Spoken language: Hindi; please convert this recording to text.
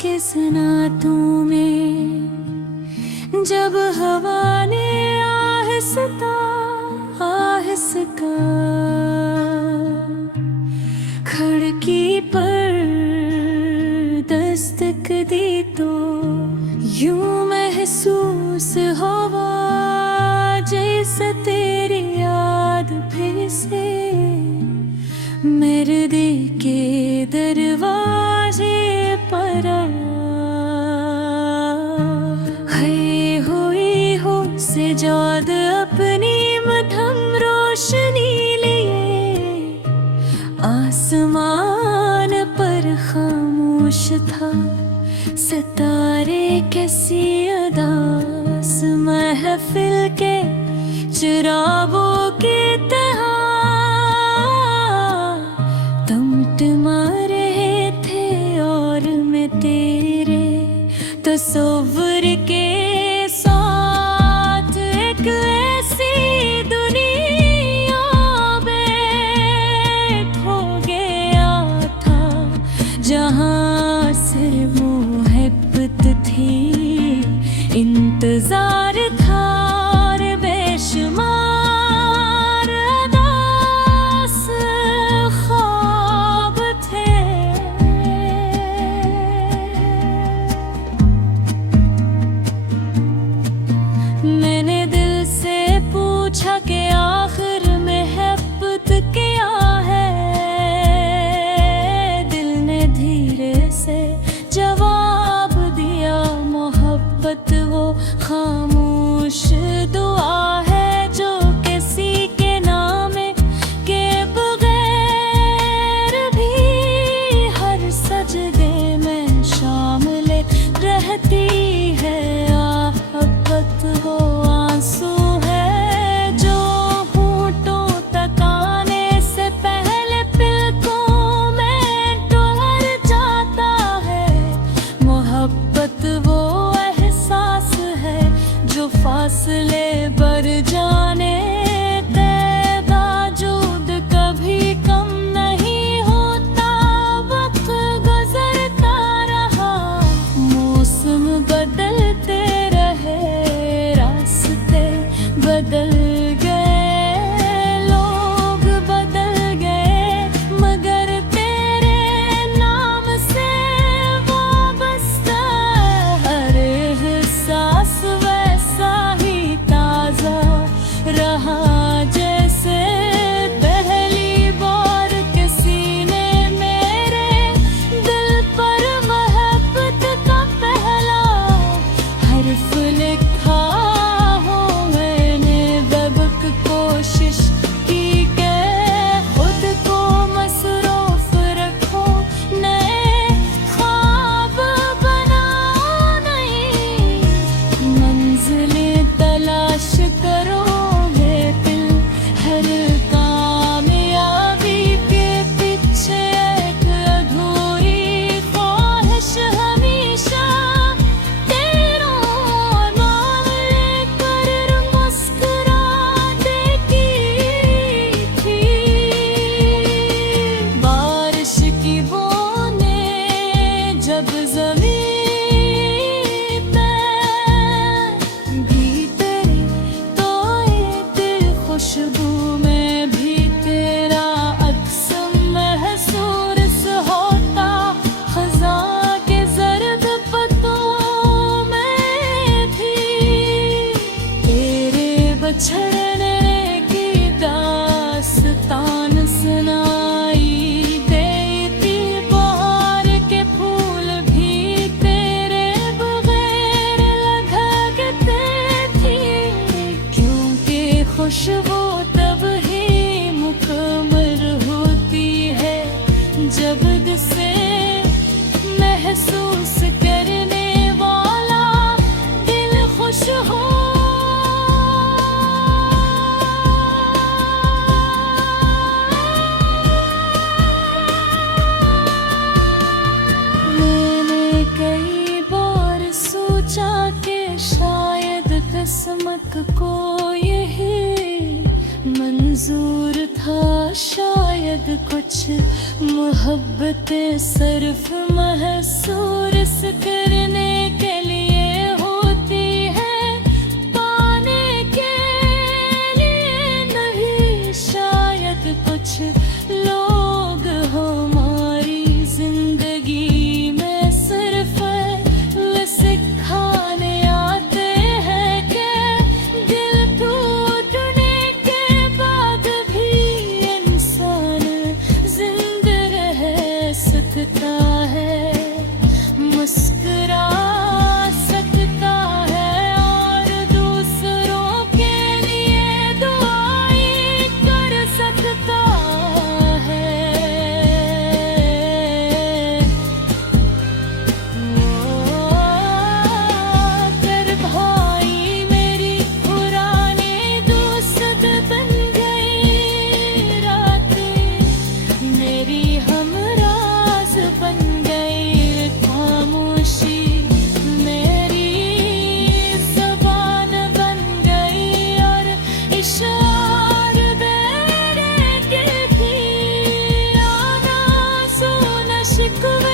किस नातों में जब हवा ने आहिस्ता आहिस्ता खिड़की पर दस्तक दी तो यूं महसूस हुआ जैसे तेरी याद फिर से मेरे दिल के दरवाजे पर हुई हो से जाद अपनी मध्यम रोशनी लिए आसमान पर खामोश था सितारे कैसी अदास महफिल के चिरागों की तरह टिमा रहे थे और मैं तेरे तस्वीर के साथ एक ऐसी दुनिया में खो गया था जहाँ सिर्फ मोहब्बत थी इंतजार था और बेशुमार मैंने दिल से पूछा कि आखिर मोहब्बत क्या है। दिल ने धीरे से जवाब दिया मोहब्बत वो खामोश दुआ है जो किसी के नाम के बगैर भी हर सजदे में शामिल रहती है। मोहब्बत वो आंसू है जो होठों तक आने से पहले पलकों में ठहर जाता है। मोहब्बत वो एहसास है जो फासले बढ़ जाने के बावजूद कभी कम नहीं होता। वक्त गुजरता रहा मौसम बदलते बदल गए लोग बदल गए मगर तेरे नाम से वाबस्ता हर एहसास वैसा ही ताजा रहा जैसे पहली बार किसी ने मेरे दिल पर मोहब्बत का पहला हर्फ लिखा। कोशिश की के खुद को मसरूफ रखो नए ख्वाब बनाओ नई मंजिलें तलाश करोगे दिल हर कामयाबी के पीछे एक अधूरी ख्वाहिश हमेशा तेरों नाम लेकर मुस्कुरा जब ज़मीन पे भी तेरी तो तेरी खुशबू में भी तेरा अक्स महसूस होता। ख़ज़ां के ज़र्द पत्तों में भी तेरे बछड़ने की दास्तान सुनाई खुशबू तब ही मुकम्मल होती है जब हक को यही मंजूर था शायद कुछ मोहब्बतें सिर्फ महसूस करने के लिए होती है, पाने के लिए नहीं। शायद कुछ लोग हमारी जिंदगी में सिर्फ वे सिखाने आते हैं कि दिल टूटने के बाद भी इंसान जिंदा रह सकता है, मुस्कुरा सकता है और दूसरों के लिए दुआएं कर सकता है। तेरे भाई मेरी पुरानी दोस्त बन गई रातें, मेरी हमराज बन गई खामोशी, मेरी ज़बान बन गई और इशारे मेरे के भी आना सुना शिकवा